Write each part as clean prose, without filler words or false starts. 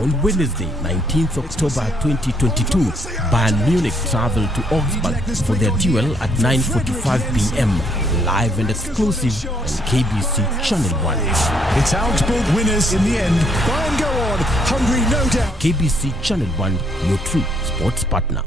On Wednesday, 19th October 2022, Bayern Munich traveled to Augsburg for their duel at 9:45 p.m. live and exclusive on KBC Channel 1. It's Augsburg winners in the end. Bayern go on, hungry no doubt. KBC Channel 1, your true sports partner.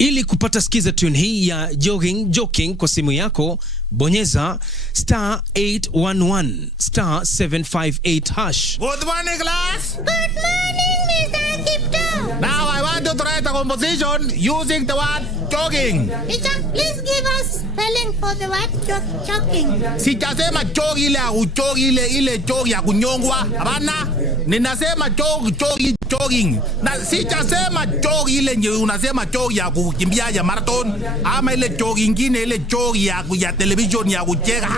Ili kupata skiza tune hii ya jogging kwa simu yako, bonyeza *811 *758 hash. Good morning, class. Good morning, Mr. Kipto. Now I want to try the composition using the word jogging. Teacher, please give us spelling for the word jogging. Sijasema jog ile ile jog ya kunyongwa. Hapana. Ninasema jogging. Na sijasema jog ile nye unasema jog ya kukimbia ya marathon ama ile jog ingine ile jog ya television ya kucheka.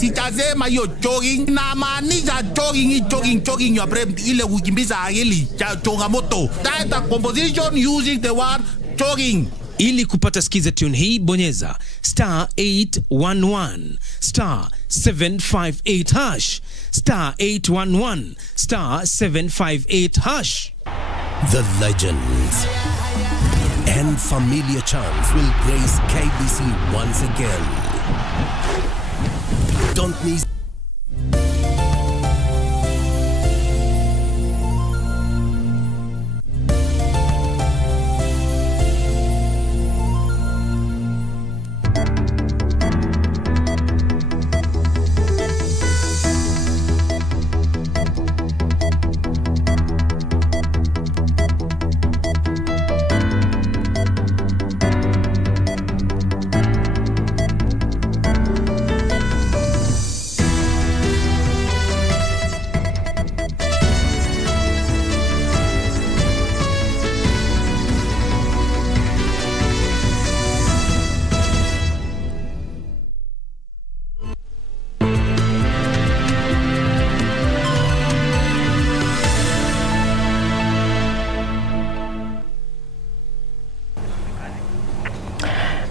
Sijasema hiyo jogging. Na maanisha jogging ya brain ile kukimbiza akili changamoto. That's the composition using the word jogging. Ili kupata skiza tune hii, bonyeza *811 *758 hash *811 *758 hash. The legends and familiar chants will grace KBC once again. Don't miss.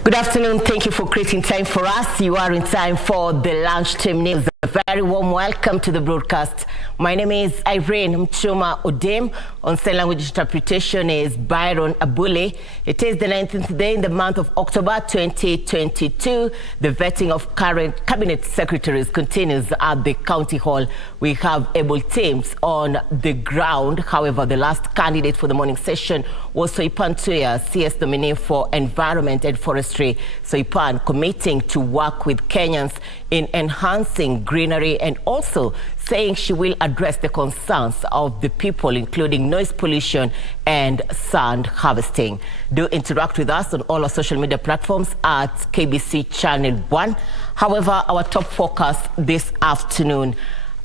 Good afternoon. Thank you for creating time for us. You are in time for the Lunchtime news. A very warm welcome to the broadcast. My name is Irene Muchuma Odem. On sign language interpretation is Byron Abule. It is the 19th day in the month of October 2022. The vetting of current cabinet secretaries continues at the county hall. We have able teams on the ground. However, the last candidate for the morning session was Soipan Tuya, CS nominee for Environment and Forestry. Soipan committing to work with Kenyans in enhancing greenery and also saying she will address the concerns of the people, including noise pollution and sand harvesting. Do interact with us on all our social media platforms at KBC Channel 1. However, our top focus this afternoon,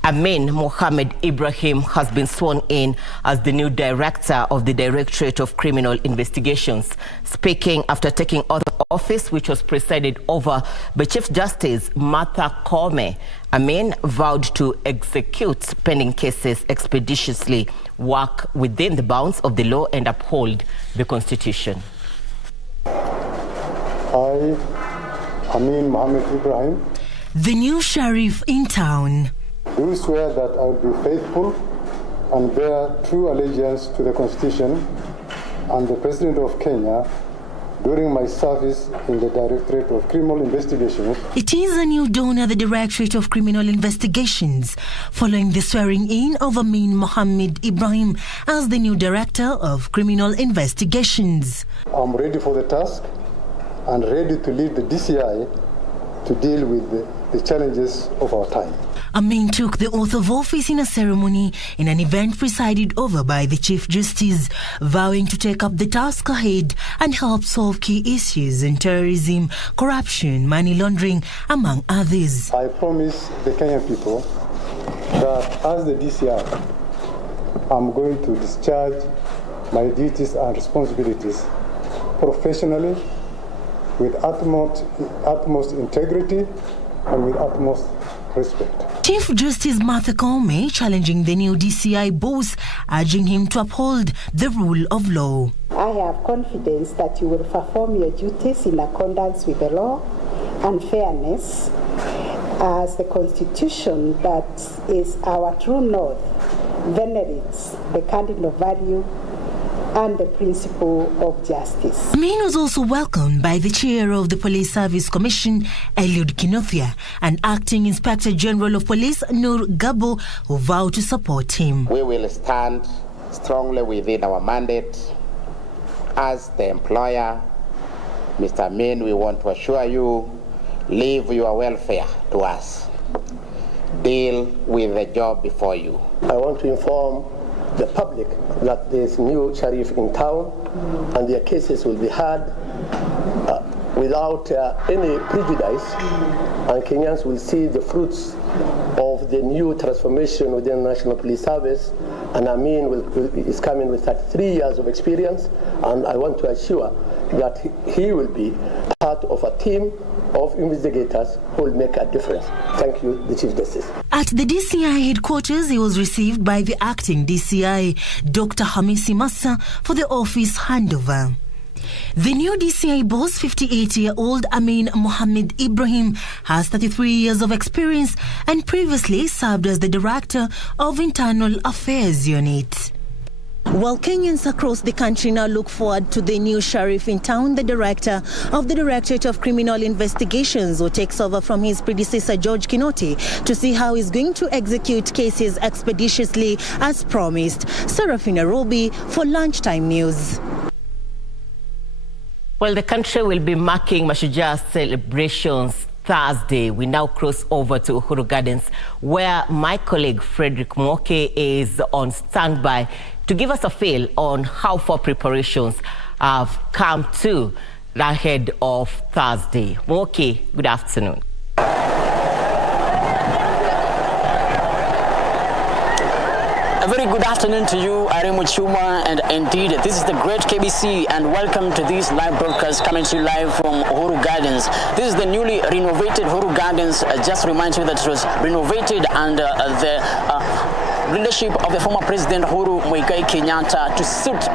Amin Mohammed Ibrahim has been sworn in as the new director of the Directorate of Criminal Investigations. Speaking after taking oath of office, which was presided over by Chief Justice Martha Koome, Amin vowed to execute pending cases expeditiously, work within the bounds of the law and uphold the Constitution. I, Amin Mohammed Ibrahim, the new sheriff in town, do swear that I will be faithful and bear true allegiance to the Constitution and the President of Kenya during my service in the Directorate of Criminal Investigations. It is a new dawn at the Directorate of Criminal Investigations following the swearing-in of Amin Mohammed Ibrahim as the new Director of Criminal Investigations. I'm ready for the task and ready to lead the DCI to deal with the challenges of our time. Amin took the oath of office in a ceremony in an event presided over by the Chief Justice, vowing to take up the task ahead and help solve key issues in terrorism, corruption, money laundering, among others. I promise the Kenyan people that as the DCI, I'm going to discharge my duties and responsibilities professionally, with utmost integrity and with utmost respect. Chief Justice Martha Koome challenging the new DCI boss, urging him to uphold the rule of law. I have confidence that you will perform your duties in accordance with the law and fairness, as the Constitution that is our true north venerates the cardinal value and the principle of justice. Amin was also welcomed by the chair of the Police Service Commission, Eliud Kinothia, and Acting Inspector General of Police, Nur Gabo, who vowed to support him. We will stand strongly within our mandate. As the employer, Mr. Amin, we want to assure you, leave your welfare to us. Deal with the job before you. I want to inform the public that there is new sheriff in town and their cases will be heard without any prejudice, and Kenyans will see the fruits of the new transformation within the National Police Service. And Amin is coming with 33 years of experience, and I want to assure that he will be part of a team of investigators who will make a difference. Thank you, the Chief Justice. At the DCI headquarters, he was received by the acting DCI, Dr. Hamisi Massa, for the office handover. The new DCI boss, 58-year-old Amin Mohammed Ibrahim, has 33 years of experience and previously served as the Director of Internal Affairs Unit. While Kenyans across the country now look forward to the new sheriff in town, the director of the Directorate of Criminal Investigations, who takes over from his predecessor George Kinoti, to see how he's going to execute cases expeditiously as promised. Serafina Robi for Lunchtime News. Well, the country will be marking Mashujaa celebrations Thursday. We now cross over to Uhuru Gardens, where my colleague Frederick Moke is on standby to give us a feel on how far preparations have come to ahead of Thursday. Moke, good afternoon. A very good afternoon to you, Irene Muchuma, and indeed, this is the great KBC, and welcome to this live broadcast coming to you live from Uhuru Gardens. This is the newly renovated Uhuru Gardens. Just remind you that it was renovated under the leadership of the former President Uhuru Muigai Kenyatta to suit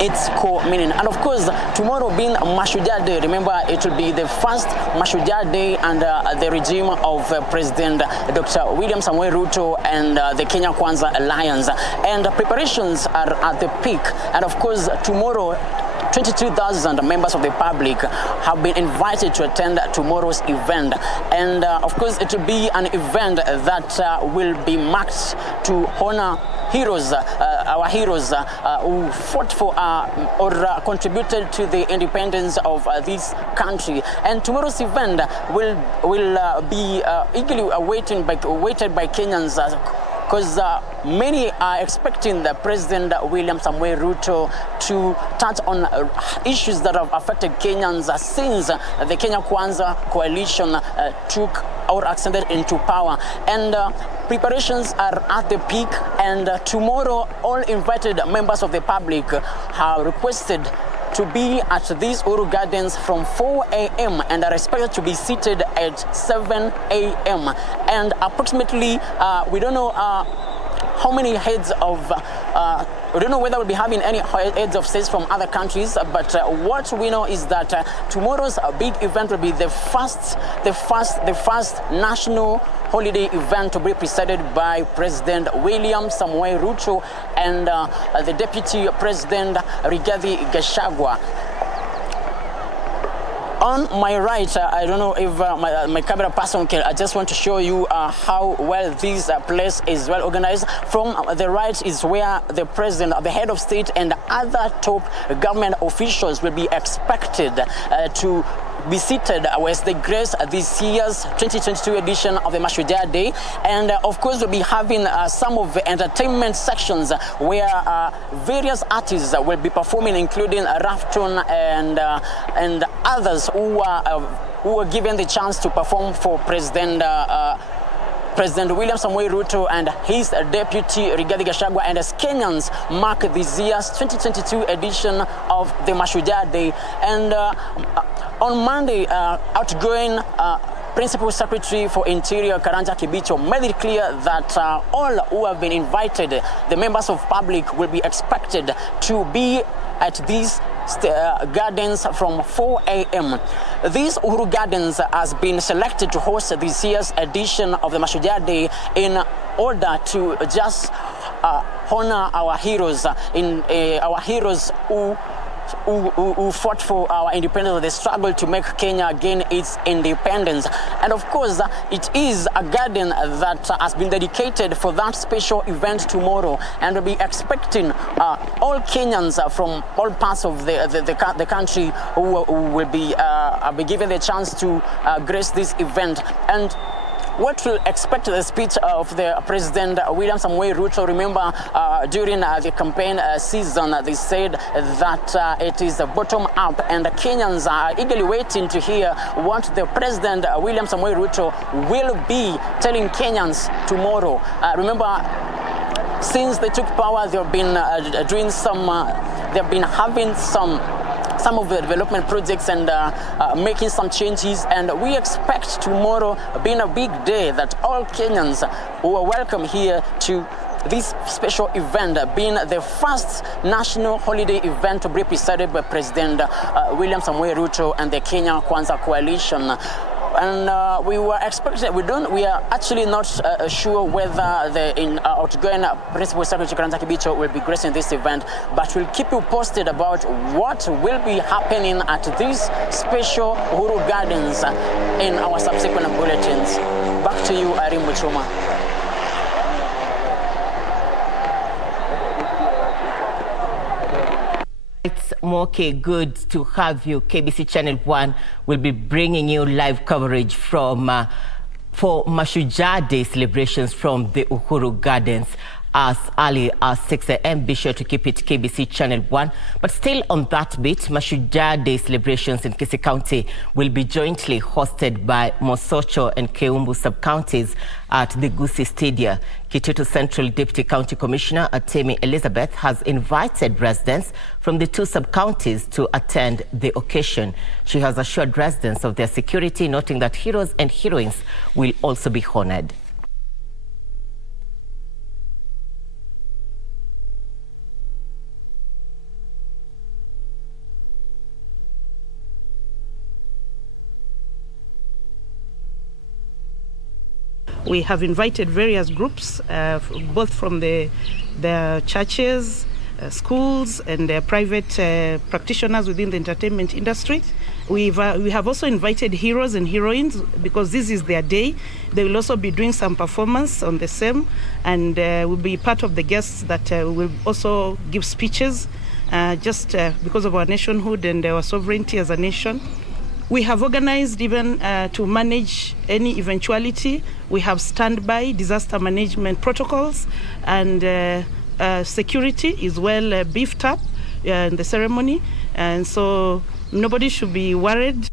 its core meaning. And of course, tomorrow being Mashujaa Day, remember it will be the first Mashujaa Day under the regime of President Dr. William Samoei Ruto and the Kenya Kwanza Alliance. And preparations are at the peak. And of course, tomorrow, 22,000 members of the public have been invited to attend tomorrow's event. And of course, it will be an event that will be marked to honor heroes, our heroes who fought for or contributed to the independence of this country. And tomorrow's event will be eagerly awaited by Kenyans, because many are expecting the President William Samoei Ruto to touch on issues that have affected Kenyans since the Kenya Kwanza coalition took or ascended into power. And preparations are at the peak, and tomorrow all invited members of the public are requested to be at these Uhuru Gardens from 4 a.m. and are expected to be seated at 7 a.m. And approximately, we don't know how many heads of, we don't know whether we'll be having any heads of states from other countries, but what we know is that tomorrow's big event will be the first national holiday event to be presided by President William Samoei Ruto and the Deputy President Rigathi Gachagua. On my right, I don't know if my camera person can, I just want to show you how well this place is well organized. From the right is where the president, the head of state, and other top government officials will be expected to be seated as they grace this year's 2022 edition of the Mashujaa Day. And of course, we'll be having some of the entertainment sections where various artists will be performing, including Rafton and others who were given the chance to perform for President William Samoei Ruto and his deputy Rigathi Gachagua, and as Kenyans mark this year's 2022 edition of the Mashujaa Day. And on Monday, outgoing Principal Secretary for Interior Karanja Kibicho made it clear that all who have been invited, the members of public, will be expected to be at this Gardens from 4 a.m. This Uhuru Gardens has been selected to host this year's edition of the Mashujaa Day in order to just honor our heroes, our heroes who fought for our independence, the struggle to make Kenya gain its independence. And of course, it is a garden that has been dedicated for that special event tomorrow, and we'll be expecting all Kenyans from all parts of the country who will be given the chance to grace this event. And what will expect the speech of the President William Samoei Ruto? Remember, during the campaign season, they said that it is bottom up, and Kenyans are eagerly waiting to hear what the President William Samoei Ruto will be telling Kenyans tomorrow. Remember, since they took power, they've been doing some, they've been having some of the development projects and making some changes, and we expect tomorrow being a big day that all Kenyans who are welcome here to this special event, being the first national holiday event to be presided by President William Samoei Ruto and the Kenya Kwanza Coalition. And we were expecting, we are actually not sure whether the outgoing Principal Secretary Karanja Kibicho will be gracing this event, but we'll keep you posted about what will be happening at these special Uhuru Gardens in our subsequent bulletins. Back to you, Irene Muchuma. It's Moke, good to have you. KBC Channel 1 will be bringing you live coverage from for Mashujaa Day celebrations from the Uhuru Gardens as early as 6 a.m. Be sure to keep it KBC Channel 1. But still on that beat, Mashujaa Day celebrations in Kisii County will be jointly hosted by Mosocho and Keumbu sub-counties at the Gusii Stadia. Kitutu Central Deputy County Commissioner Atemi Elizabeth has invited residents from the two sub-counties to attend the occasion. She has assured residents of their security, noting that heroes and heroines will also be honored. We have invited various groups, both from the churches, schools, and private practitioners within the entertainment industry. We have also invited heroes and heroines because this is their day. They will also be doing some performance on the same, and will be part of the guests that will also give speeches just because of our nationhood and our sovereignty as a nation. We have organized even to manage any eventuality. We have standby disaster management protocols, and security is well beefed up in the ceremony, and so nobody should be worried.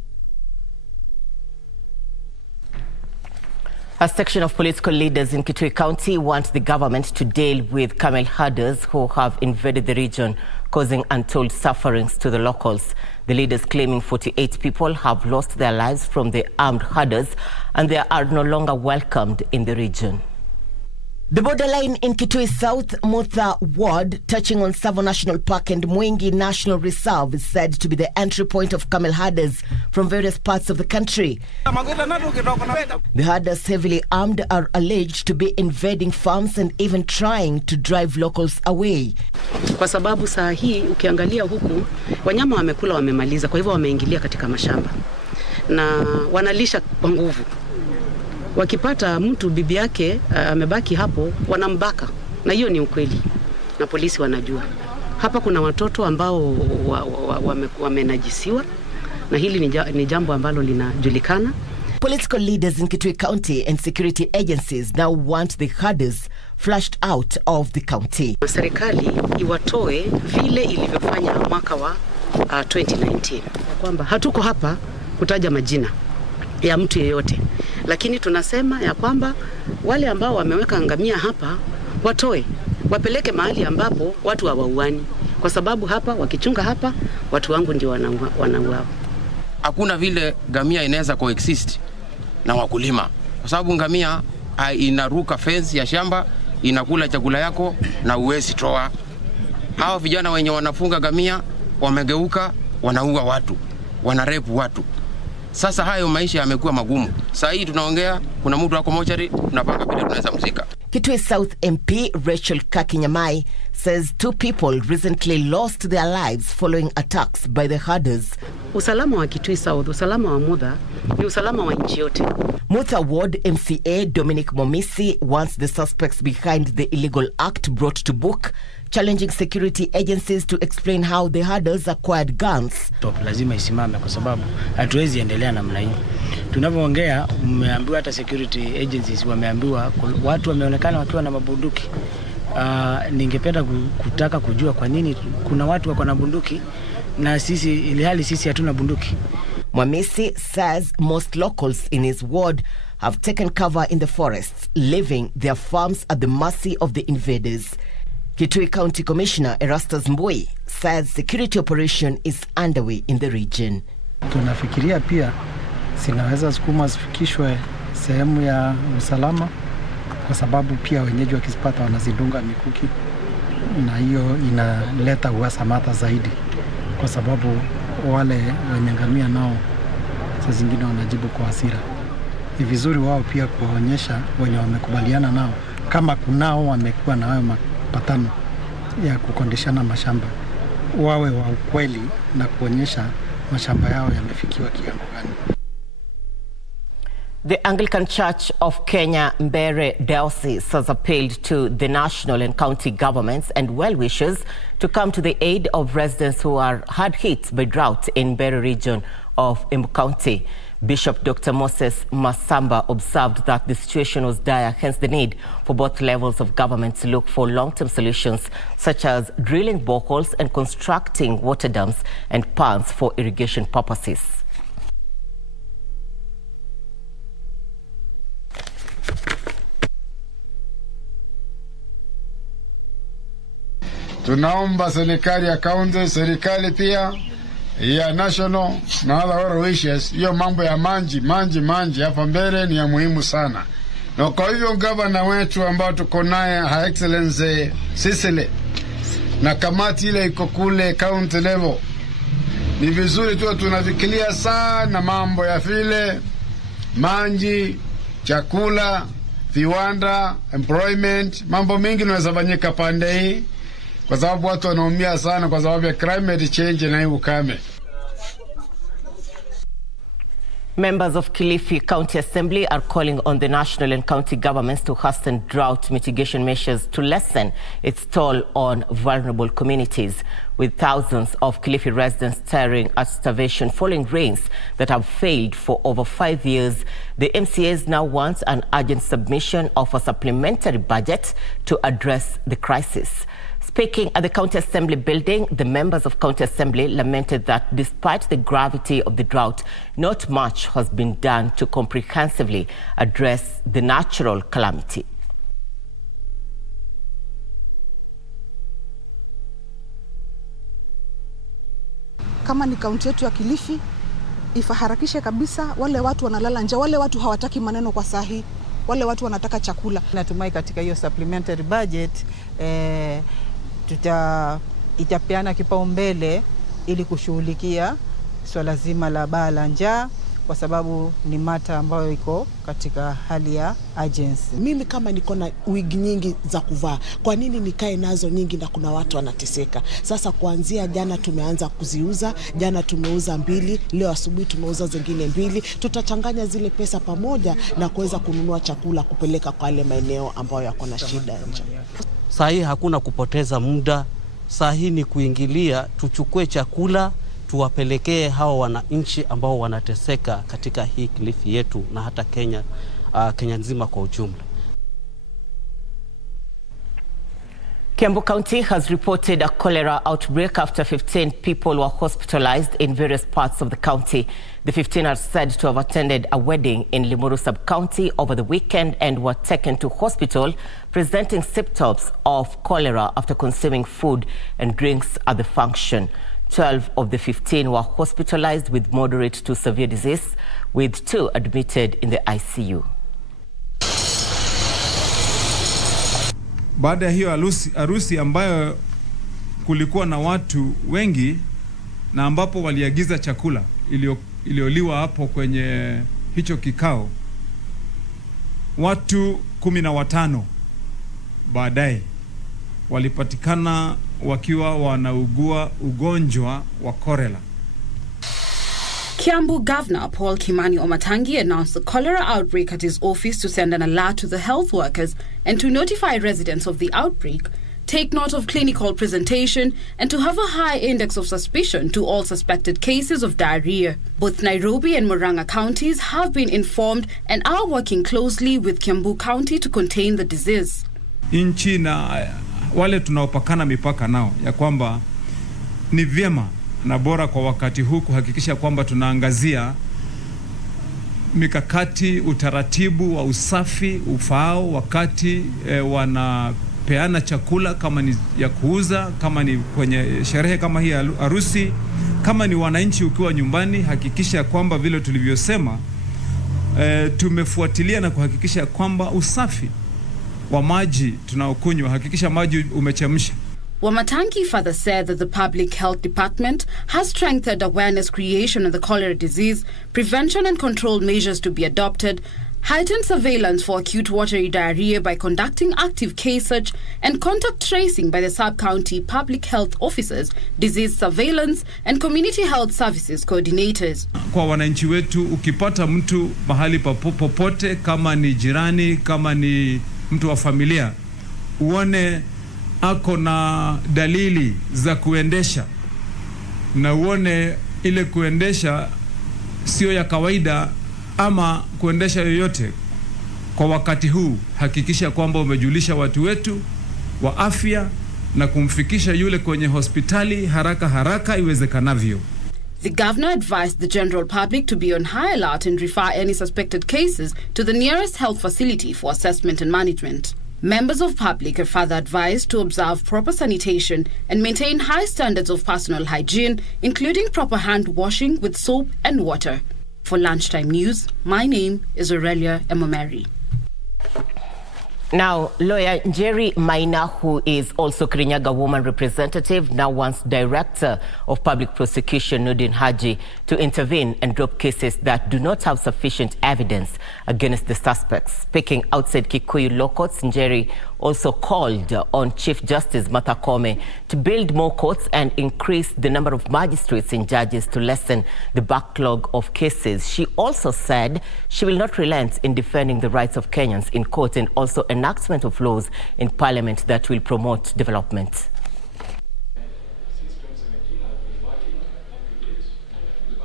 A section of political leaders in Kitui County want the government to deal with camel herders who have invaded the region, causing untold sufferings to the locals. The leaders claiming 48 people have lost their lives from the armed herders and they are no longer welcomed in the region. The borderline in Kitui South, Mutha Ward, touching on Savo National Park and Mwingi National Reserve, is said to be the entry point of camel herders from various parts of the country. The herders, heavily armed, are alleged to be invading farms and even trying to drive locals away. Kwa sababu saa hii ukiangalia huku wanyama wamekula, wamemaliza, kwa hivyo wameingilia katika mashamba na wanalisha kwa nguvu. Wakipata mtu bibi yake amebaki hapo, wanambaka, na hiyo ni ukweli, na polisi wanajua. Hapa kuna watoto ambao wamenajisiwa, na hili ni jambo ambalo linajulikana. Political leaders in Kitui County and security agencies now want the herders flushed out of the county. Serikali iwatoe vile ilivyofanya mwaka wa 2019. Kwamba hatuko hapa kutaja majina ya mtu yeyote, lakini tunasema ya kwamba wale ambao wameweka ngamia hapa watoe, wapeleke mahali ambapo watu hawauani, kwa sababu hapa wakichunga hapa watu wangu ndio wanauawa. Hakuna vile ngamia inaweza coexist na wakulima, kwa sababu ngamia inaruka fence ya shamba, inakula chakula yako na uwezi toa. Hao vijana wenye wanafunga ngamia wamegeuka, wanaua watu, wanarepu watu. Sasa hayo maisha yamekuwa magumu. Sasa hii tunaongea, kuna mtu wako mochari, tunapanga vile tunaweza mzika. Kitui South MP Rachel Kakinyamai says 2 people recently lost their lives following attacks by the herders. Usalama wa Kitui South, usalama wa Mudha, ni usalama wa nchi yote. Mutha Ward MCA Dominic Momisi wants the suspects behind the illegal act brought to book, challenging security agencies to explain how the herders acquired guns. Lazima isimame kwa sababu hatuwezi endelea namna hii. Tunapoongea umeambiwa hata security agencies wameambiwa watu wameonekana wakiwa na mabunduki. Ningependa kutaka kujua kwa nini kuna watu wako na bunduki na sisi ilihali sisi hatuna bunduki. Mwamisi says most locals in his ward have taken cover in the forests, leaving their farms at the mercy of the invaders. Kitui County Commissioner Erastus Mbui says security operation is underway in the region. Tunafikiria pia sinaweza sukuma zifikishwe sehemu ya usalama kwa sababu pia wenyeji wakizipata wanazidunga mikuki na hiyo inaleta uhasamata zaidi kwa sababu wale wenye ngamia nao saa zingine wanajibu kwa hasira. Ni vizuri wao pia kuwaonyesha wenye wamekubaliana nao kama kunao wamekuwa na hayo mapatano ya kukondishana mashamba wawe wa ukweli na kuonyesha mashamba yao yamefikiwa kiwango gani. The Anglican Church of Kenya Mbere Diocese has appealed to the national and county governments and well-wishers to come to the aid of residents who are hard hit by drought in Mbere region of Embu County. Bishop Dr. Moses Masamba observed that the situation was dire, hence the need for both levels of government to look for long-term solutions such as drilling boreholes and constructing water dams and ponds for irrigation purposes. Tunaomba serikali ya county, serikali pia ya national na other wishes, hiyo mambo ya manji hapa mbele ni ya muhimu sana. Na kwa hivyo governor wetu ambao tuko naye Her Excellency Sicily na kamati ile iko kule county level, ni vizuri tu tunafikiria sana mambo ya vile manji, chakula, viwanda, employment, mambo mingi yanaweza fanyika pande hii kwa sababu watu wanaumia sana kwa sababu ya climate change na hii ukame. Members of Kilifi County Assembly are calling on the national and county governments to hasten drought mitigation measures to lessen its toll on vulnerable communities. With thousands of Kilifi residents staring at starvation following rains that have failed for over 5 years, the MCAs now want an urgent submission of a supplementary budget to address the crisis. Speaking at the County Assembly building, the members of County Assembly lamented that despite the gravity of the drought, not much has been done to comprehensively address the natural calamity. Kama ni kaunti yetu ya Kilifi, ifaharakishe kabisa. Wale watu wanalala njaa, wale watu hawataki maneno kwa sahi, wale watu wanataka chakula. Natumai katika hiyo supplementary budget itapeana kipaumbele ili kushughulikia swala zima la baa la njaa kwa sababu ni mata ambayo iko katika hali ya urgency. Mimi kama niko na wig nyingi za kuvaa, kwa nini nikae nazo nyingi na kuna watu wanateseka? Sasa kuanzia jana tumeanza kuziuza, jana tumeuza 2, leo asubuhi tumeuza zingine 2. Tutachanganya zile pesa pamoja na kuweza kununua chakula kupeleka kwa wale maeneo ambayo yako na shida ya njaa. Sahi hakuna kupoteza muda, sahi ni kuingilia, tuchukue chakula tuwapelekee hawa wananchi ambao wanateseka katika hii Kilifi yetu na hata Kenya nzima kwa ujumla. Kiambu County has reported a cholera outbreak after 15 people were hospitalized in various parts of the county. The 15 are said to have attended a wedding in Limuru sub-county over the weekend and were taken to hospital presenting symptoms of cholera after consuming food and drinks at the function. 12 of the 15 were hospitalized with moderate to severe disease, with 2 admitted in the ICU. Baada ya hiyo harusi ambayo kulikuwa na watu wengi, na ambapo waliagiza chakula iliyoliwa hapo kwenye hicho kikao, watu 15 baadaye walipatikana wakiwa wanaugua ugonjwa wa Cholera. Kiambu Governor Paul Kimani Omatangi announced the cholera outbreak at his office to send an alert to the health workers and to notify residents of the outbreak, take note of clinical presentation, and to have a high index of suspicion to all suspected cases of diarrhea. Both Nairobi and Murang'a counties have been informed and are working closely with Kiambu County to contain the disease. Nchi na wale tunaopakana mipaka nao ya kwamba ni vyema na bora kwa wakati huu kuhakikisha kwamba tunaangazia mikakati, utaratibu wa usafi ufaao wakati wanapeana chakula, kama ni ya kuuza, kama ni kwenye sherehe kama hii harusi, kama ni wananchi ukiwa nyumbani. Hakikisha kwamba vile tulivyosema tumefuatilia na kuhakikisha kwamba usafi wa maji tunaokunywa, hakikisha maji umechemsha. Wamatangi further said that the Public Health Department has strengthened awareness creation of the cholera disease, prevention and control measures to be adopted, heightened surveillance for acute watery diarrhea by conducting active case search and contact tracing by the sub-county public health officers, disease surveillance and community health services coordinators. Kwa wananchi wetu, ukipata mtu mahali popote, kama ni jirani, kama ni mtu wa familia, uone ako na dalili za kuendesha na uone ile kuendesha sio ya kawaida ama kuendesha yoyote kwa wakati huu, hakikisha kwamba umejulisha watu wetu wa afya na kumfikisha yule kwenye hospitali haraka iwezekanavyo. The governor advised the general public to be on high alert and refer any suspected cases to the nearest health facility for assessment and management. Members of public are further advised to observe proper sanitation and maintain high standards of personal hygiene, including proper hand washing with soap and water. For Lunchtime News, my name is Aurelia Emomeri. Now, lawyer Njeri Maina, who is also Kirinyaga woman representative, now wants Director of Public Prosecution Nudin Haji to intervene and drop cases that do not have sufficient evidence against the suspects. Speaking outside Kikuyu Law Courts, Njeri also called on Chief Justice Martha Koome to build more courts and increase the number of magistrates and judges to lessen the backlog of cases. She also said she will not relent in defending the rights of Kenyans in court and also enactment of laws in Parliament that will promote development.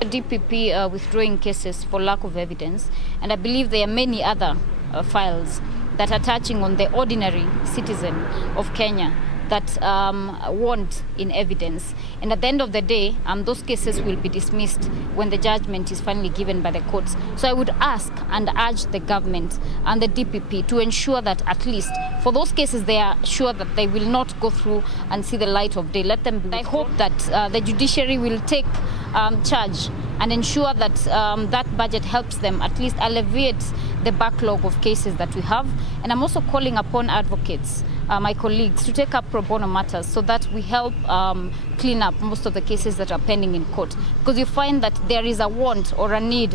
DPP withdrawing cases for lack of evidence, and I believe there are many other files that are touching on the ordinary citizen of Kenya that want in evidence. And at the end of the day, those cases will be dismissed when the judgment is finally given by the courts. So I would ask and urge the government and the DPP to ensure that at least for those cases they are sure that they will not go through and see the light of day. Let them. I hope that the judiciary will take charge and ensure that that budget helps them at least alleviate the backlog of cases that we have. And I'm also calling upon advocates, my colleagues, to take up pro bono matters so that we help clean up most of the cases that are pending in court. Because you find that there is a want or a need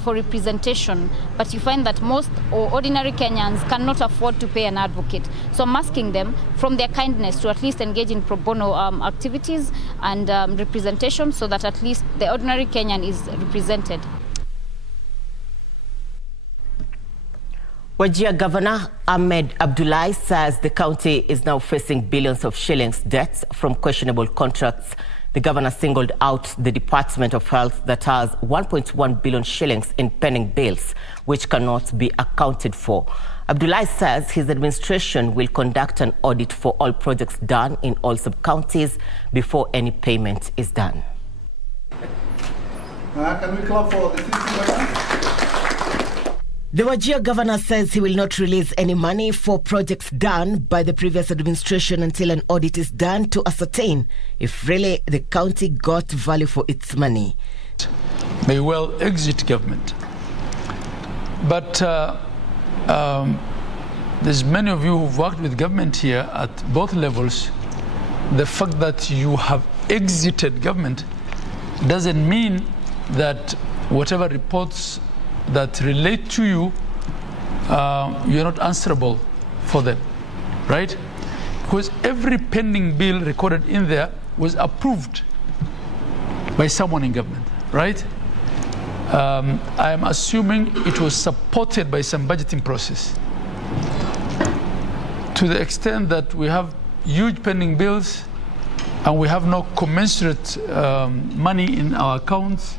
for representation, but you find that most ordinary Kenyans cannot afford to pay an advocate. So I'm asking them from their kindness to at least engage in pro bono activities and representation so that at least the ordinary Kenyan is represented. Wajir Governor Ahmed Abdullahi says the county is now facing billions of shillings debts from questionable contracts. The governor singled out the Department of Health that has 1.1 billion shillings in pending bills, which cannot be accounted for. Abdullahi says his administration will conduct an audit for all projects done in all sub-counties before any payment is done. Can we clap for the governor? The Wajir governor says he will not release any money for projects done by the previous administration until an audit is done to ascertain if really the county got value for its money. May well exit government. But there's many of you who've worked with government here at both levels. The fact that you have exited government doesn't mean that whatever reports that relate to you, you're not answerable for them, right? Because every pending bill recorded in there was approved by someone in government, right? I am assuming it was supported by some budgeting process. To the extent that we have huge pending bills and we have no commensurate money in our accounts,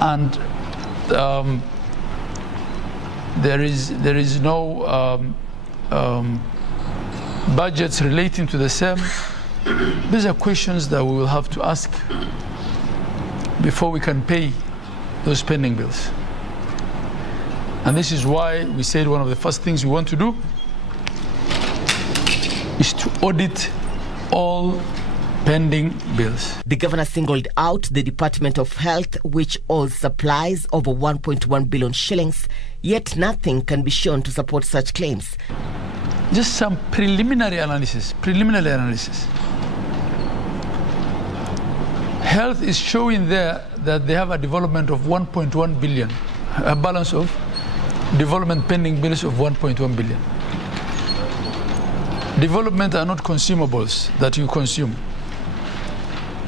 and there is no budgets relating to the same. These are questions that we will have to ask before we can pay those pending bills. And this is why we said one of the first things we want to do is to audit all pending bills. The governor singled out the Department of Health, which owes supplies over 1.1 billion shillings, yet nothing can be shown to support such claims. Just some preliminary analysis. Health is showing there that they have a development of 1.1 billion, a balance of development pending bills of 1.1 billion. Development are not consumables that you consume.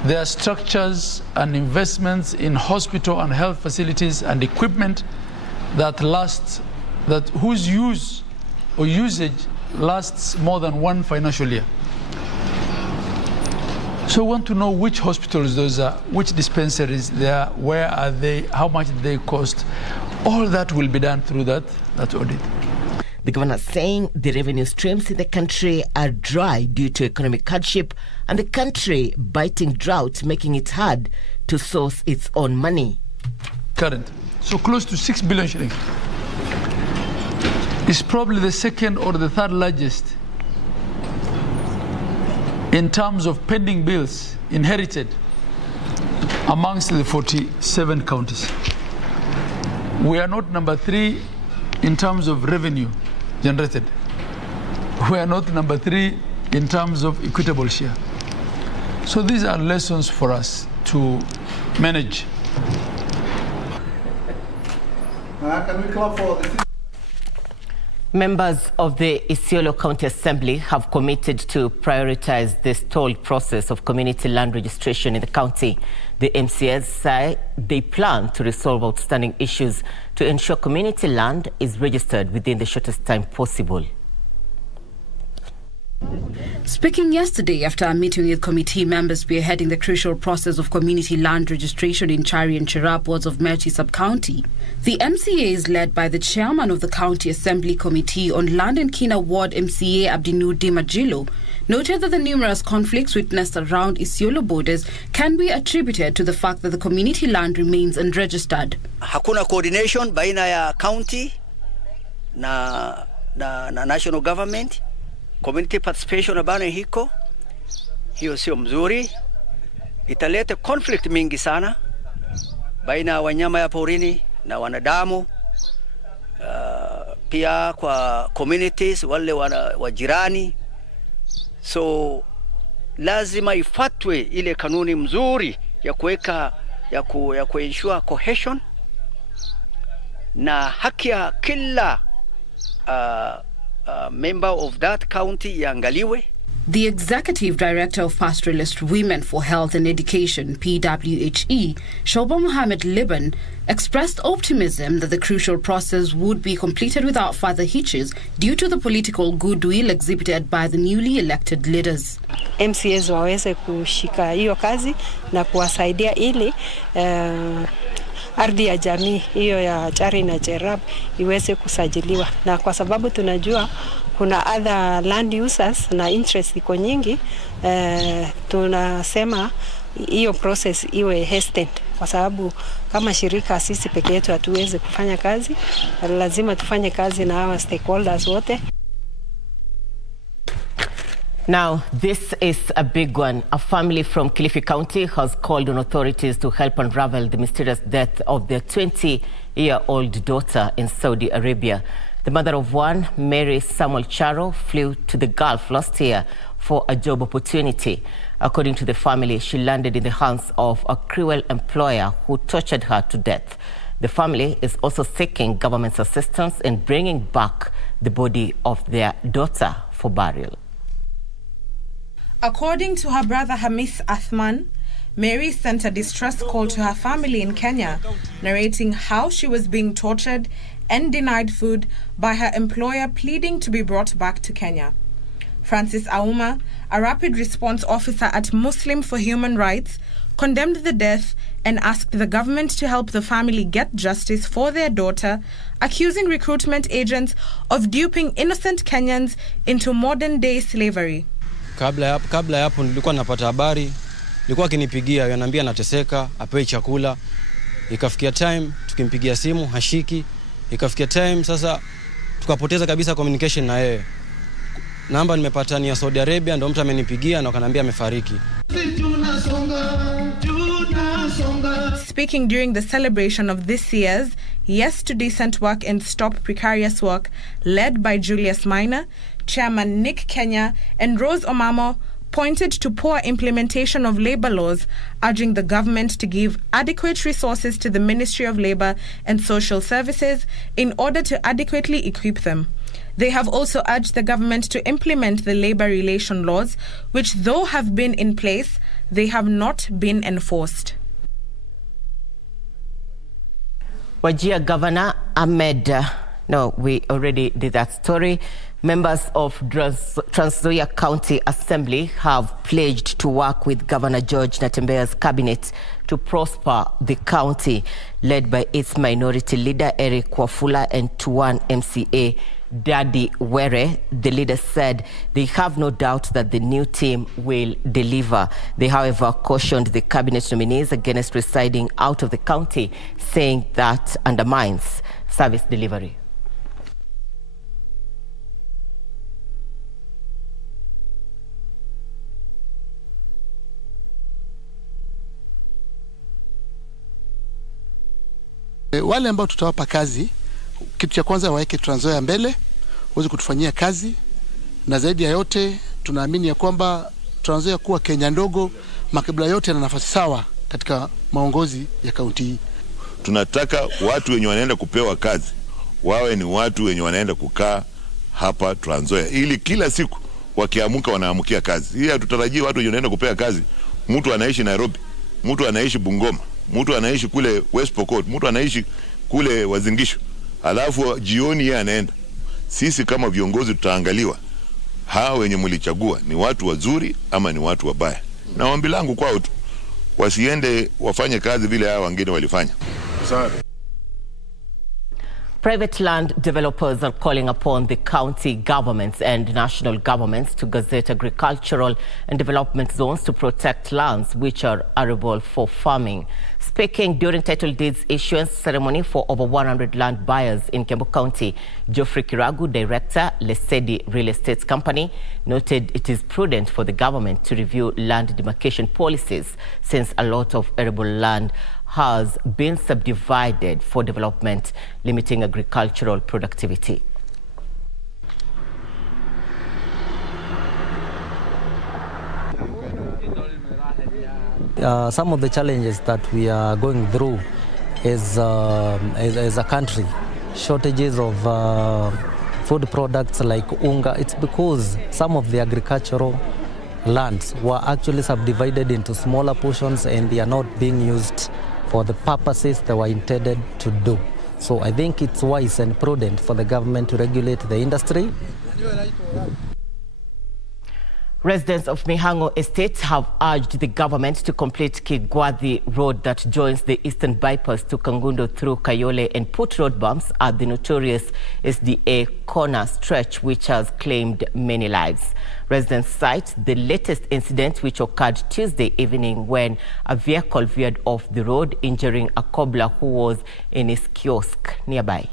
They are structures and investments in hospital and health facilities and equipment that whose use or usage lasts more than one financial year. So we want to know which hospitals those are, which dispensaries they are, where are they, how much they cost. All that will be done through that audit. The governor saying the revenue streams in the country are dry due to economic hardship and the country biting drought, making it hard to source its own money. Current. So close to 6 billion shillings. It's probably the second or the third largest in terms of pending bills inherited amongst the 47 counties. We are not number 3 in terms of revenue generated. We are not number 3 in terms of equitable share. So these are lessons for us to manage. Can we clap for the... Members of the Isiolo County Assembly have committed to prioritize the stalled process of community land registration in the county. The MCAs say they plan to resolve outstanding issues to ensure community land is registered within the shortest time possible. Speaking yesterday after a meeting with committee members spearheading the crucial process of community land registration in Chari and Cherab wards of Merti sub-county, the MCAs led by the chairman of the County Assembly Committee on Land and Kina Ward MCA Abdinu Dimajilo noted that the numerous conflicts witnessed around Isiolo borders can be attributed to the fact that the community land remains unregistered. Hakuna coordination baina ya county na national government. Community participation abana hiko, hiyo sio mzuri, italeta conflict mingi sana baina wanyama ya porini na wanadamu, pia kwa communities wale wajirani. So lazima ifatwe ile kanuni mzuri ya kuweka ya kuensure cohesion na haki ya kila member of that county yangaliwe. The Executive Director of Pastoralist Women for Health and Education, PWHE, Shoba Mohammed Liban, expressed optimism that the crucial process would be completed without further hitches due to the political goodwill exhibited by the newly elected leaders. MCAs waweze kushika hiyo kazi na kuwasaidia ili ardhi ya jamii hiyo ya Chari na Cherab iweze kusajiliwa, na kwa sababu tunajua kuna other land users na interest iko nyingi, tunasema hiyo process iwe hastened, kwa sababu kama shirika sisi peke yetu hatuwezi kufanya kazi, lazima tufanye kazi na hawa stakeholders wote. Now, this is a big one. A family from Kilifi County has called on authorities to help unravel the mysterious death of their 20-year-old daughter in Saudi Arabia. The mother of one, Mary Samuel Charo, flew to the Gulf last year for a job opportunity. According to the family, she landed in the hands of a cruel employer who tortured her to death. The family is also seeking government's assistance in bringing back the body of their daughter for burial. According to her brother Hamis Athman, Mary sent a distress call to her family in Kenya, narrating how she was being tortured and denied food by her employer, pleading to be brought back to Kenya. Francis Auma, a rapid response officer at Muslim for Human Rights, condemned the death and asked the government to help the family get justice for their daughter, accusing recruitment agents of duping innocent Kenyans into modern-day slavery. Kabla ya hapo nilikuwa napata habari, nilikuwa akinipigia ananiambia nateseka, apewe chakula. Ikafikia time tukimpigia simu hashiki. Ikafikia time sasa tukapoteza kabisa communication na yeye. Namba nimepata ni ya Saudi Arabia, ndio mtu amenipigia na akaniambia amefariki. Speaking during the celebration of this year's Yes to Decent Work and Stop Precarious Work, led by Julius Minor, Chairman Nick Kenya and Rose Omamo pointed to poor implementation of labor laws, urging the government to give adequate resources to the Ministry of Labor and Social Services in order to adequately equip them. They have also urged the government to implement the labor relation laws, which though have been in place, they have not been enforced. Wajir Governor Ahmed, we already did that story. Members of Trans Nzoia County Assembly have pledged to work with Governor George Natembea's cabinet to prosper the county, led by its minority leader Eric Wafula and Tuan MCA Daddy Were. The leader said they have no doubt that the new team will deliver. They, however, cautioned the cabinet nominees against residing out of the county, saying that undermines service delivery. Wale ambao tutawapa kazi, kitu cha kwanza waeke Trans Nzoia mbele, waweze kutufanyia kazi, na zaidi ya yote tunaamini ya kwamba Trans Nzoia kuwa Kenya ndogo, makabila yote yana nafasi sawa katika maongozi ya kaunti hii. Tunataka watu wenye wanaenda kupewa kazi wawe ni watu wenye wanaenda kukaa hapa Trans Nzoia, ili kila siku wakiamuka wanaamukia kazi. Hii hatutarajii watu wenye wanaenda kupewa kazi, mtu anaishi Nairobi, mtu anaishi Bungoma, mtu anaishi kule West Pokot, mtu anaishi kule Wazingishu, alafu jioni yeye anaenda. Sisi kama viongozi tutaangaliwa hao wenye mlichagua ni watu wazuri ama ni watu wabaya. Na ombi langu kwao tu wasiende wafanye kazi vile hao wengine walifanya. Private land developers are calling upon the county governments and national governments to gazette agricultural and development zones to protect lands which are arable for farming. Speaking during title deeds issuance ceremony for over 100 land buyers in Kiambu County, Geoffrey Kiragu, director, Lesedi Real Estate Company, noted it is prudent for the government to review land demarcation policies since a lot of arable land has been subdivided for development, limiting agricultural productivity. Some of the challenges that we are going through as a country, shortages of food products like unga, it's because some of the agricultural lands were actually subdivided into smaller portions and they are not being used for the purposes they were intended to do. So I think it's wise and prudent for the government to regulate the industry. Residents of Mihango Estate have urged the government to complete Kigwathi Road that joins the eastern bypass to Kangundo through Kayole and put road bumps at the notorious SDA corner stretch, which has claimed many lives. Residents cite the latest incident which occurred Tuesday evening when a vehicle veered off the road, injuring a cobbler who was in his kiosk nearby.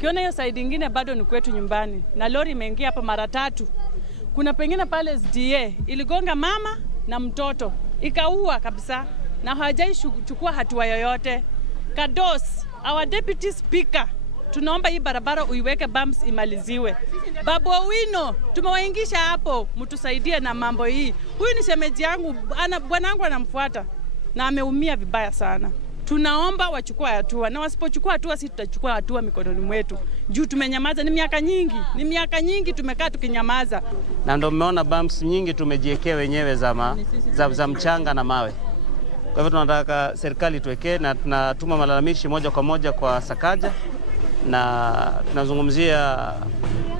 Kiona hiyo side nyingine bado ni kwetu nyumbani, na lori imeingia hapa mara 3 kuna pengine pale SDA iligonga mama na mtoto ikaua kabisa na hawajaichukua hatua yoyote. Kados, our deputy speaker, tunaomba hii barabara uiweke bumps imaliziwe. Babu Owino, tumewaingisha hapo, mtusaidie na mambo hii. Huyu ni shemeji yangu, bwanangu anamfuata na ameumia vibaya sana. Tunaomba wachukue hatua, na wasipochukua hatua sisi tutachukua hatua mikononi mwetu. Juu tumenyamaza ni miaka nyingi tumekaa tukinyamaza. Na ndio mmeona bumps nyingi tumejiwekea wenyewe za mchanga na mawe. Kwa hivyo tunataka serikali tuwekee, na tunatuma malalamishi moja kwa moja kwa Sakaja, na tunazungumzia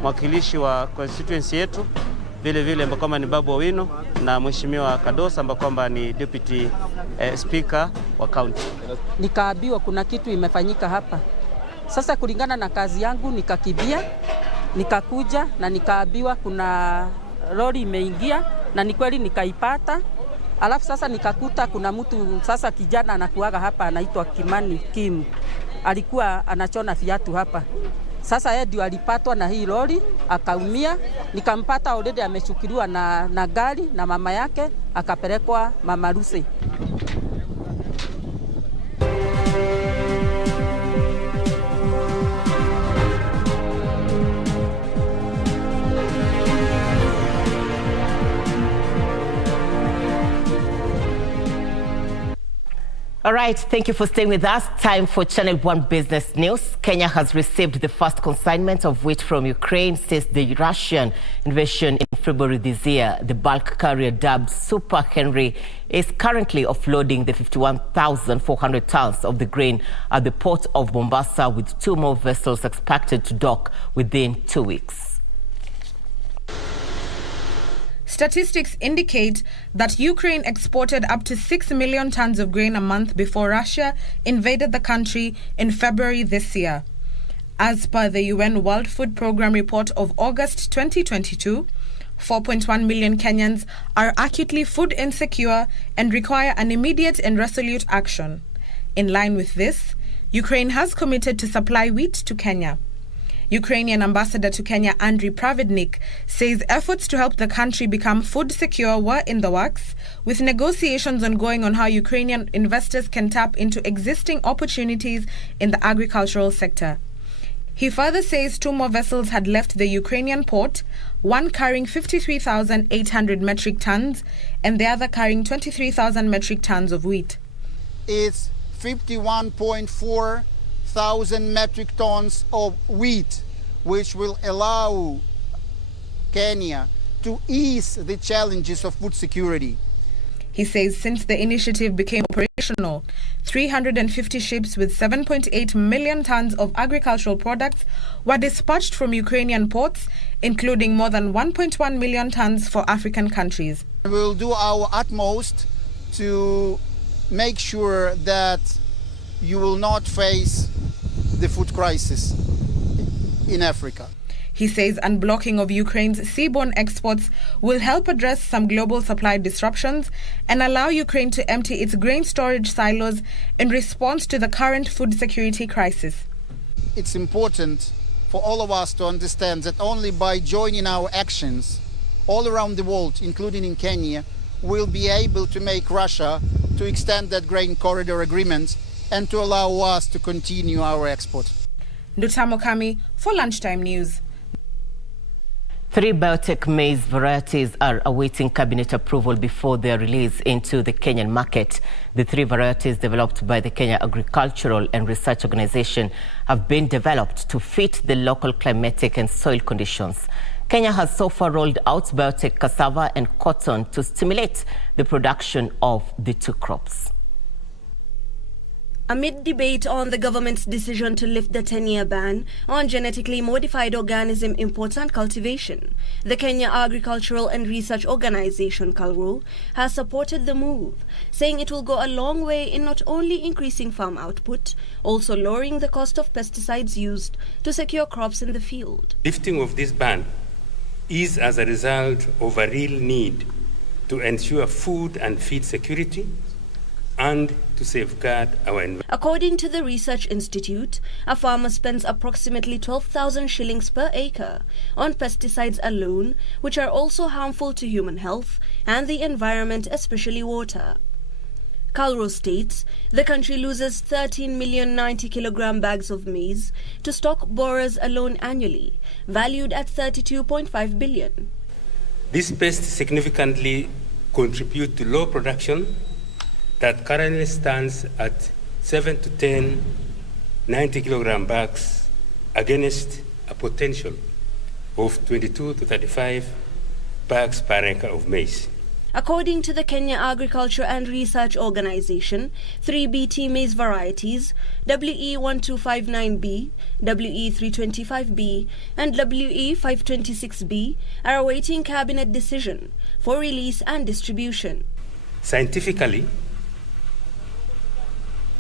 mwakilishi wa constituency yetu vile ambao kwamba ni Babu Owino na Mheshimiwa Kadosa ambao kwamba ni deputy speaker wa county. Nikaambiwa kuna kitu imefanyika hapa. Sasa kulingana na kazi yangu nikakimbia, nikakuja na nikaambiwa kuna lori imeingia, na ni kweli nikaipata. Alafu sasa nikakuta kuna mtu sasa kijana anakuaga hapa anaitwa Kimani Kim. Alikuwa anachona viatu hapa. Sasa yeye ndio alipatwa na hii lori akaumia. Nikampata already ameshukiliwa na gari na mama yake akapelekwa Mama Lucy. All right, thank you for staying with us. Time for Channel 1 Business News. Kenya has received the first consignment of wheat from Ukraine since the Russian invasion in February this year. The bulk carrier dubbed Super Henry is currently offloading the 51,400 tons of the grain at the port of Mombasa, with 2 more vessels expected to dock within 2 weeks. Statistics indicate that Ukraine exported up to 6 million tons of grain a month before Russia invaded the country in February this year. As per the UN World Food Programme report of August 2022, 4.1 million Kenyans are acutely food insecure and require an immediate and resolute action. In line with this, Ukraine has committed to supply wheat to Kenya. Ukrainian ambassador to Kenya, Andriy Pravednik, says efforts to help the country become food secure were in the works, with negotiations ongoing on how Ukrainian investors can tap into existing opportunities in the agricultural sector. He further says 2 more vessels had left the Ukrainian port, one carrying 53,800 metric tons and the other carrying 23,000 metric tons of wheat. It's 51.4 thousand metric tons of wheat, which will allow Kenya to ease the challenges of food security. He says since the initiative became operational, 350 ships with 7.8 million tons of agricultural products were dispatched from Ukrainian ports, including more than 1.1 million tons for African countries. We will do our utmost to make sure that you will not face the food crisis in Africa. He says unblocking of Ukraine's seaborne exports will help address some global supply disruptions and allow Ukraine to empty its grain storage silos in response to the current food security crisis. It's important for all of us to understand that only by joining our actions all around the world, including in Kenya, we'll be able to make Russia to extend that grain corridor agreement and to allow us to continue our export. Ndutamo Kami for Lunchtime News. 3 biotech maize varieties are awaiting cabinet approval before their release into the Kenyan market. The 3 varieties developed by the Kenya Agricultural and Research Organization have been developed to fit the local climatic and soil conditions. Kenya has so far rolled out biotech cassava and cotton to stimulate the production of the 2 crops. Amid debate on the government's decision to lift the 10-year ban on genetically modified organism imports and cultivation, the Kenya Agricultural and Research Organization, KALRO, has supported the move, saying it will go a long way in not only increasing farm output, also lowering the cost of pesticides used to secure crops in the field. Lifting of this ban is as a result of a real need to ensure food and feed security and to safeguard our environment. According to the Research Institute, a farmer spends approximately 12,000 shillings per acre on pesticides alone, which are also harmful to human health and the environment, especially water. Kalro states the country loses 13 million 90 kilogram bags of maize to stock borers alone annually, valued at 32.5 billion. These pests significantly contribute to low production that currently stands at 7 to 10 90 kilogram bags against a potential of 22 to 35 bags per acre of maize. According to the Kenya Agriculture and Research Organization, 3 BT maize varieties, WE1259B, WE325B, and WE526B, are awaiting cabinet decision for release and distribution. Scientifically,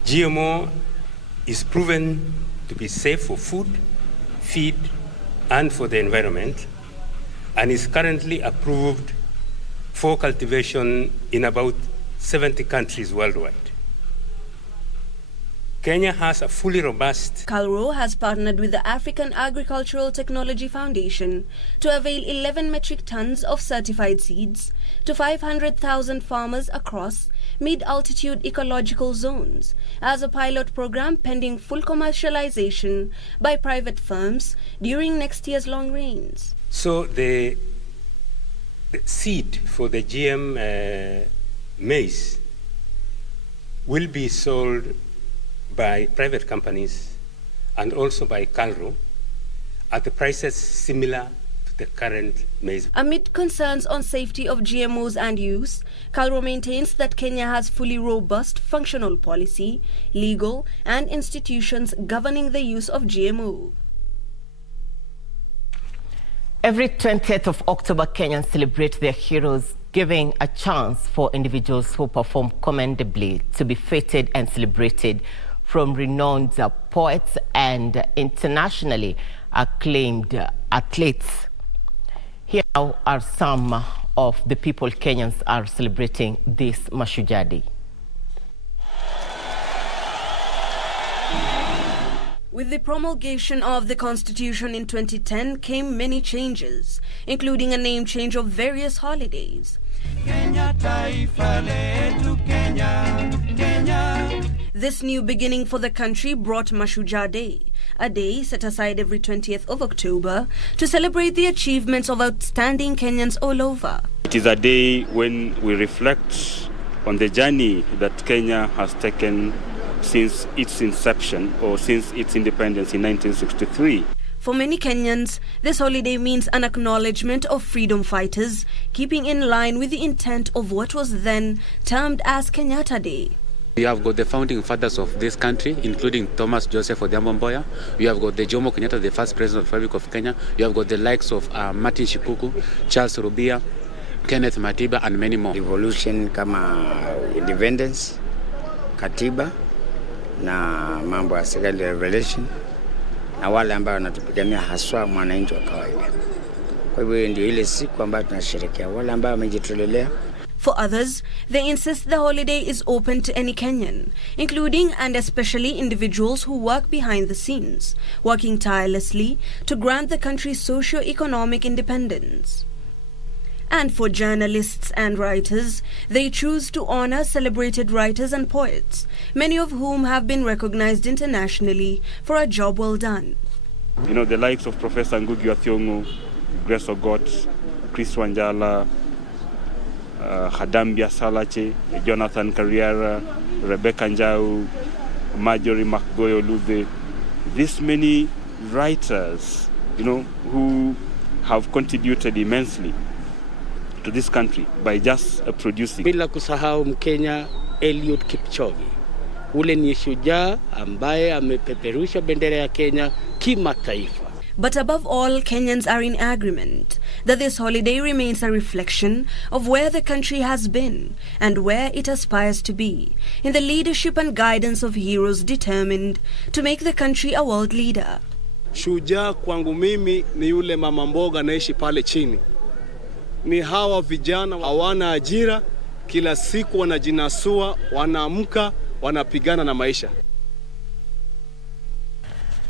GMO is proven to be safe for food, feed, and for the environment, and is currently approved for cultivation in about 70 countries worldwide. Kenya has a fully robust... Kalro has partnered with the African Agricultural Technology Foundation to avail 11 metric tons of certified seeds to 500,000 farmers across mid-altitude ecological zones as a pilot program pending full commercialization by private firms during next year's long rains. So the seed for the GM maize will be sold by private companies and also by Kalro at the prices similar to the current maize. Amid concerns on safety of GMOs and use, Kalro maintains that Kenya has fully robust functional policy, legal and institutions governing the use of GMO. Every 20th of October, Kenyans celebrate their heroes, giving a chance for individuals who perform commendably to be feted and celebrated, from renowned poets and internationally acclaimed athletes. Here are some of the people Kenyans are celebrating this Mashujaa Day. With the promulgation of the Constitution in 2010 came many changes, including a name change of various holidays. Kenya, taifa letu, Kenya, Kenya. This new beginning for the country brought Mashujaa Day, a day set aside every 20th of October to celebrate the achievements of outstanding Kenyans all over. It is a day when we reflect on the journey that Kenya has taken since its inception or since its independence in 1963. For many Kenyans, this holiday means an acknowledgement of freedom fighters, keeping in line with the intent of what was then termed as Kenyatta Day. We have got the founding fathers of this country, including Thomas Joseph Odhiambo Mboya. We have got the Jomo Kenyatta, the first president of the Republic of Kenya. You have got the likes of Martin Shikuku, Charles Rubia, Kenneth Matiba, and many more. Revolution kama independence, katiba, na mambo ya second revelation, na wale ambao wanatupigania haswa mwananchi wa kawaida. Kwa hivyo ndio ile siku ambayo tunasherehekea wale ambao wamejitolea. For others, they insist the holiday is open to any Kenyan, including and especially individuals who work behind the scenes, working tirelessly to grant the country socio-economic independence. And for journalists and writers, they choose to honor celebrated writers and poets, many of whom have been recognized internationally for a job well done. You know, the likes of Professor Ngugi wa Thiong'o, Grace Ogot, Chris Wanjala, Hadambia Salache, Jonathan Kariara, Rebecca Njau, Marjorie McGoy Oludhe, these many writers, you know, who have contributed immensely to this country by just producing. Bila kusahau Mkenya Eliud Kipchoge. Ule ni shujaa ambaye amepeperusha bendera ya Kenya kimataifa. But above all, Kenyans are in agreement that this holiday remains a reflection of where the country has been and where it aspires to be, in the leadership and guidance of heroes determined to make the country a world leader. Shujaa kwangu mimi ni yule mama mboga anaishi pale chini. Ni hawa vijana hawana ajira, kila siku wanajinasua, wanaamka, wanapigana na maisha.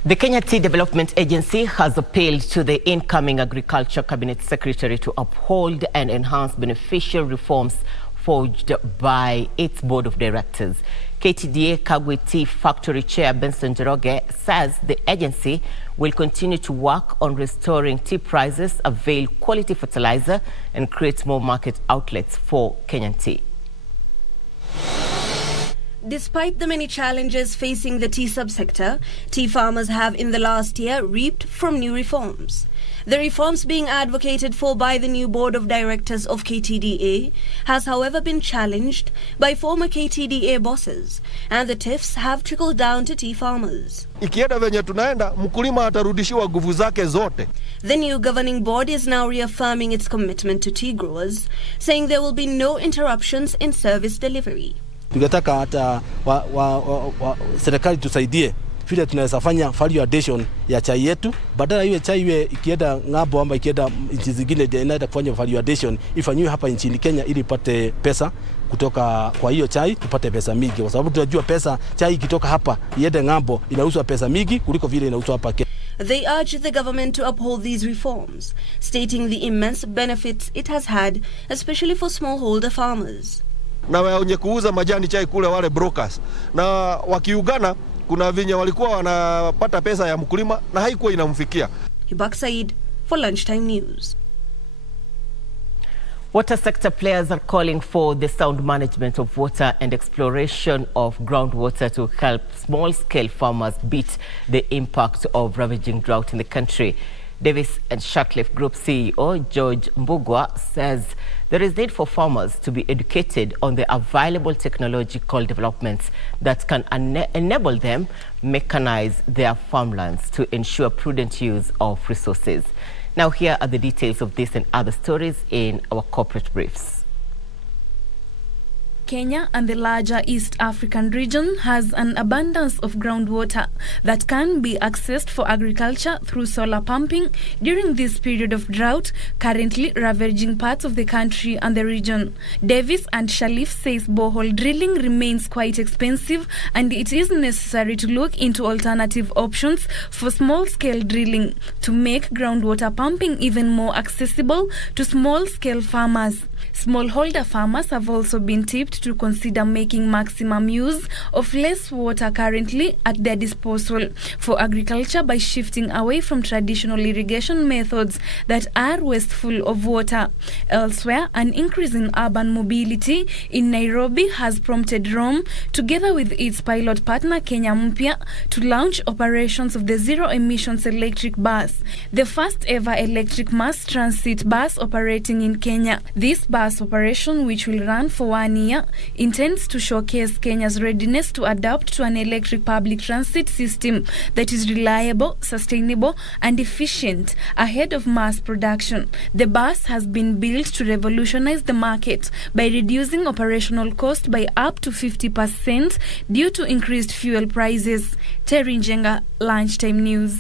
The Kenya Tea Development Agency has appealed to the incoming Agriculture Cabinet Secretary to uphold and enhance beneficial reforms forged by its board of directors. KTDA Kagwe Tea Factory Chair Benson Njoroge says the agency will continue to work on restoring tea prices, avail quality fertilizer, and create more market outlets for Kenyan tea. Despite the many challenges facing the tea subsector, tea farmers have in the last year reaped from new reforms. The reforms being advocated for by the new board of directors of KTDA has however been challenged by former KTDA bosses, and the tiffs have trickled down to tea farmers. Ikienda venye tunaenda, mkulima atarudishiwa nguvu zake zote. The new governing board is now reaffirming its commitment to tea growers, saying there will be no interruptions in service delivery. Tungetaka hata serikali tusaidie vile tunaweza fanya value addition ya chai yetu, badala iwe chai iwe ikienda ng'ambo ama ikienda nchi zingine inaenda kufanya value addition, ifanywe hapa nchini Kenya ili ipate pesa kutoka kwa hiyo chai, tupate pesa mingi, kwa sababu tunajua pesa chai ikitoka hapa iende ng'ambo inauzwa pesa mingi kuliko vile inauzwa hapa Kenya. They urge the government to uphold these reforms, stating the immense benefits it has had, especially for smallholder farmers. Na wenye kuuza majani chai kule wale brokers, na wakiugana kuna vinya walikuwa wanapata pesa ya mkulima na haikuwa inamfikia. Hibak Said for Lunchtime News. Water sector players are calling for the sound management of water and exploration of groundwater to help small-scale farmers beat the impact of ravaging drought in the country. Davis and Sharkliff Group CEO George Mbugwa says there is need for farmers to be educated on the available technological developments that can enable them mechanize their farmlands to ensure prudent use of resources. Now here are the details of this and other stories in our corporate briefs. Kenya and the larger East African region has an abundance of groundwater that can be accessed for agriculture through solar pumping during this period of drought currently ravaging parts of the country and the region. Davis and Sharkliff says borehole drilling remains quite expensive and it is necessary to look into alternative options for small-scale drilling to make groundwater pumping even more accessible to small-scale farmers. Smallholder farmers have also been tipped to consider making maximum use of less water currently at their disposal for agriculture by shifting away from traditional irrigation methods that are wasteful of water. Elsewhere, an increase in urban mobility in Nairobi has prompted Rome, together with its pilot partner Kenya Mpya, to launch operations of the zero-emissions electric bus, the first ever electric mass transit bus operating in Kenya. This bus operation, which will run for 1 year, intends to showcase Kenya's readiness to adapt to an electric public transit system that is reliable, sustainable and efficient ahead of mass production. The bus has been built to revolutionize the market by reducing operational cost by up to 50% due to increased fuel prices. Terry Njenga, Lunchtime News.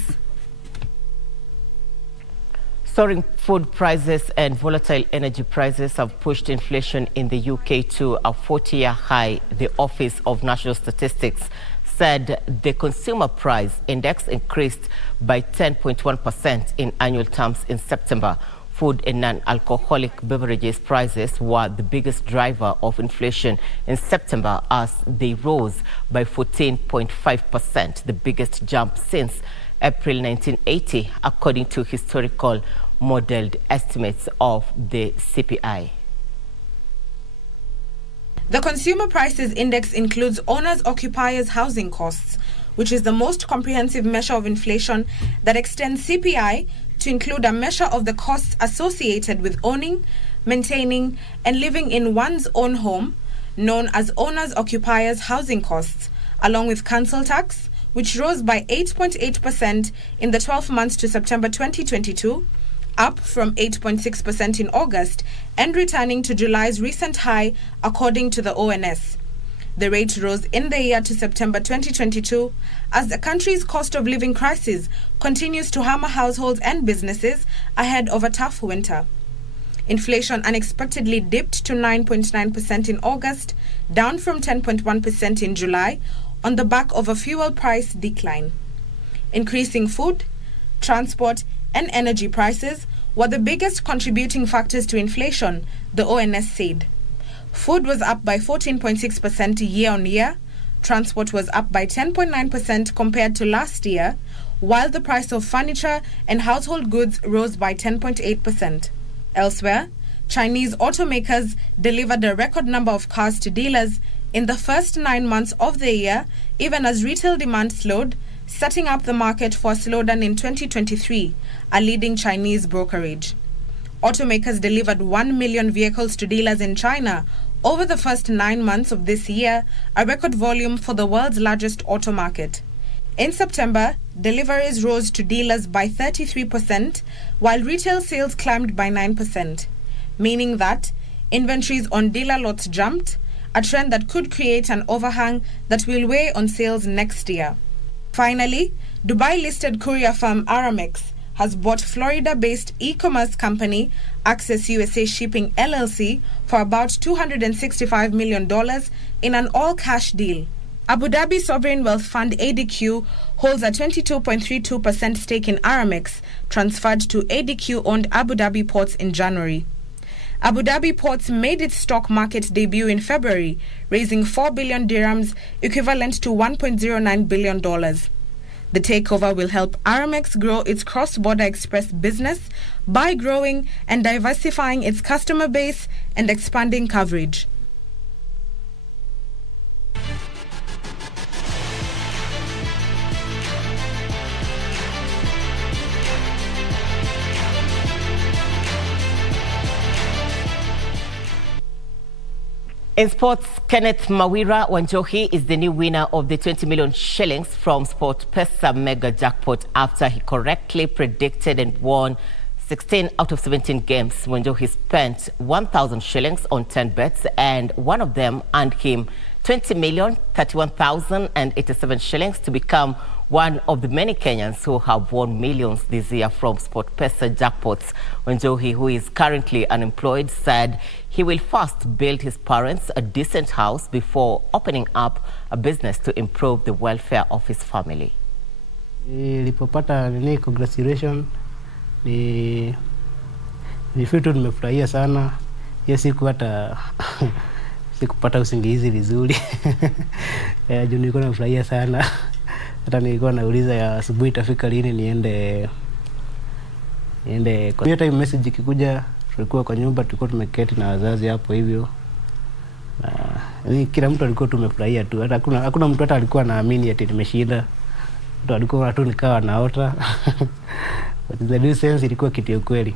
Soaring food prices and volatile energy prices have pushed inflation in the UK to a 40-year high. The Office of National Statistics said the consumer price index increased by 10.1% in annual terms in September. Food and non-alcoholic beverages prices were the biggest driver of inflation in September as they rose by 14.5%, the biggest jump since April 1980, according to historical modeled estimates of the CPI. The Consumer Prices Index includes owners-occupiers housing costs, which is the most comprehensive measure of inflation that extends CPI to include a measure of the costs associated with owning, maintaining, and living in one's own home, known as owners-occupiers housing costs, along with council tax, which rose by 8.8% in the 12 months to September 2022, up from 8.6% in August, and returning to July's recent high, according to the ONS. The rate rose in the year to September 2022 as the country's cost of living crisis continues to hammer households and businesses ahead of a tough winter. Inflation unexpectedly dipped to 9.9% in August, down from 10.1% in July, on the back of a fuel price decline. Increasing food, transport, and energy prices were the biggest contributing factors to inflation, the ONS said. Food was up by 14.6% year-on-year, transport was up by 10.9% compared to last year, while the price of furniture and household goods rose by 10.8%. Elsewhere, Chinese automakers delivered a record number of cars to dealers in the first 9 months of the year, even as retail demand slowed, setting up the market for a slowdown in 2023, a leading Chinese brokerage. Automakers delivered 1 million vehicles to dealers in China over the first 9 months of this year, a record volume for the world's largest auto market. In September, deliveries rose to dealers by 33%, while retail sales climbed by 9%, meaning that inventories on dealer lots jumped, a trend that could create an overhang that will weigh on sales next year. Finally, Dubai-listed courier firm Aramex has bought Florida-based e-commerce company Access USA Shipping LLC for about $265 million in an all-cash deal. Abu Dhabi Sovereign Wealth Fund ADQ holds a 22.32% stake in Aramex, transferred to ADQ-owned Abu Dhabi Ports in January. Abu Dhabi Ports made its stock market debut in February, raising 4 billion dirhams, equivalent to $1.09 billion. The takeover will help Aramex grow its cross-border express business by growing and diversifying its customer base and expanding coverage. In sports, Kenneth Mawira Wanjohi is the new winner of the 20 million shillings from SportPesa mega jackpot after he correctly predicted and won 16 out of 17 games. Wanjohi spent 1,000 shillings on 10 bets, and one of them earned him 20,031,087 shillings to become one of the many Kenyans who have won millions this year from SportPesa jackpots. Wanjohi, who is currently unemployed, said he will first build his parents a decent house before opening up a business to improve the welfare of his family. Nilipopata congratulation ni vitu nimefurahia sana. Hiyo siku hata sikupata usingizi vizuri. Juu nilikuwa nafurahia sana. Hata nilikuwa nauliza ya asubuhi itafika lini niende kwa hiyo time message ikikuja, tulikuwa kwa nyumba, tulikuwa tumeketi na wazazi hapo hivyo. Kila mtu alikuwa tumefurahia tu. Hata hakuna mtu hata alikuwa anaamini ati nimeshinda. Mtu alikuwa tu nikawa naota. But the new sense ilikuwa kitu ya ukweli.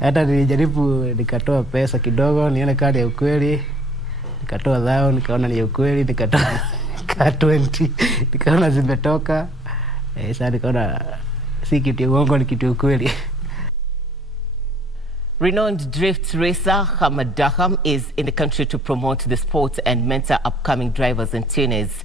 Hata nilijaribu nikatoa pesa kidogo nione kadi ya ukweli. Nikatoa zao nikaona ni ya ukweli, nikatoa 20 nikaona zimetoka. Sasa nikaona si kitu ya uongo, ni kitu ya ukweli. Renowned drift racer Hamad Daham is in the country to promote the sport and mentor upcoming drivers in Tunis.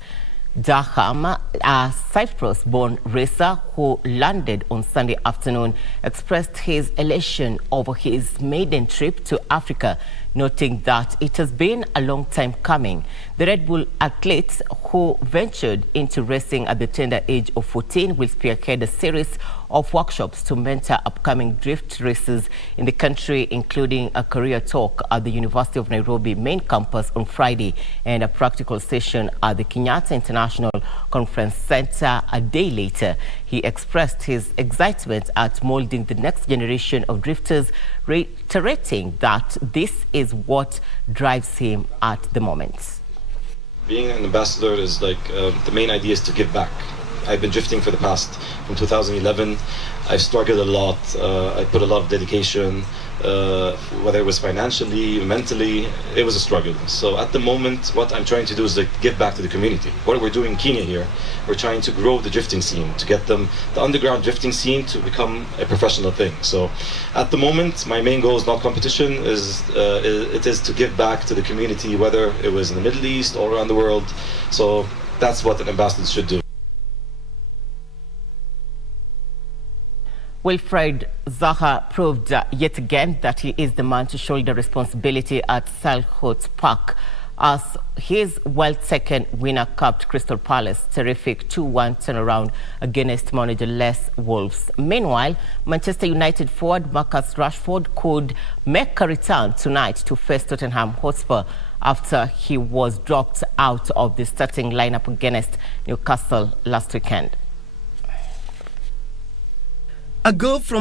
Daham, a Cyprus-born racer who landed on Sunday afternoon, expressed his elation over his maiden trip to Africa, noting that it has been a long time coming. The Red Bull athlete, who ventured into racing at the tender age of 14, will spearhead a series of workshops to mentor upcoming drift racers in the country, including a career talk at the University of Nairobi main campus on Friday and a practical session at the Kenyatta International Conference Center a day later. He expressed his excitement at molding the next generation of drifters, reiterating that this is what drives him at the moment. Being an ambassador is like, the main idea is to give back. I've been drifting for the past, from 2011. I've struggled a lot. I put a lot of dedication, whether it was financially, mentally, it was a struggle. So at the moment, what I'm trying to do is like give back to the community. What we're doing in Kenya here, we're trying to grow the drifting scene, to get the underground drifting scene to become a professional thing. So at the moment, my main goal is not competition, it is to give back to the community, whether it was in the Middle East or around the world. So that's what an ambassador should do. Wilfred Zaha proved yet again that he is the man to shoulder responsibility at Selhurst Park as his well-taken winner capped Crystal Palace terrific 2-1 turnaround against manager Les Wolves. Meanwhile, Manchester United forward Marcus Rashford could make a return tonight to face Tottenham Hotspur after he was dropped out of the starting lineup against Newcastle last weekend. A goal from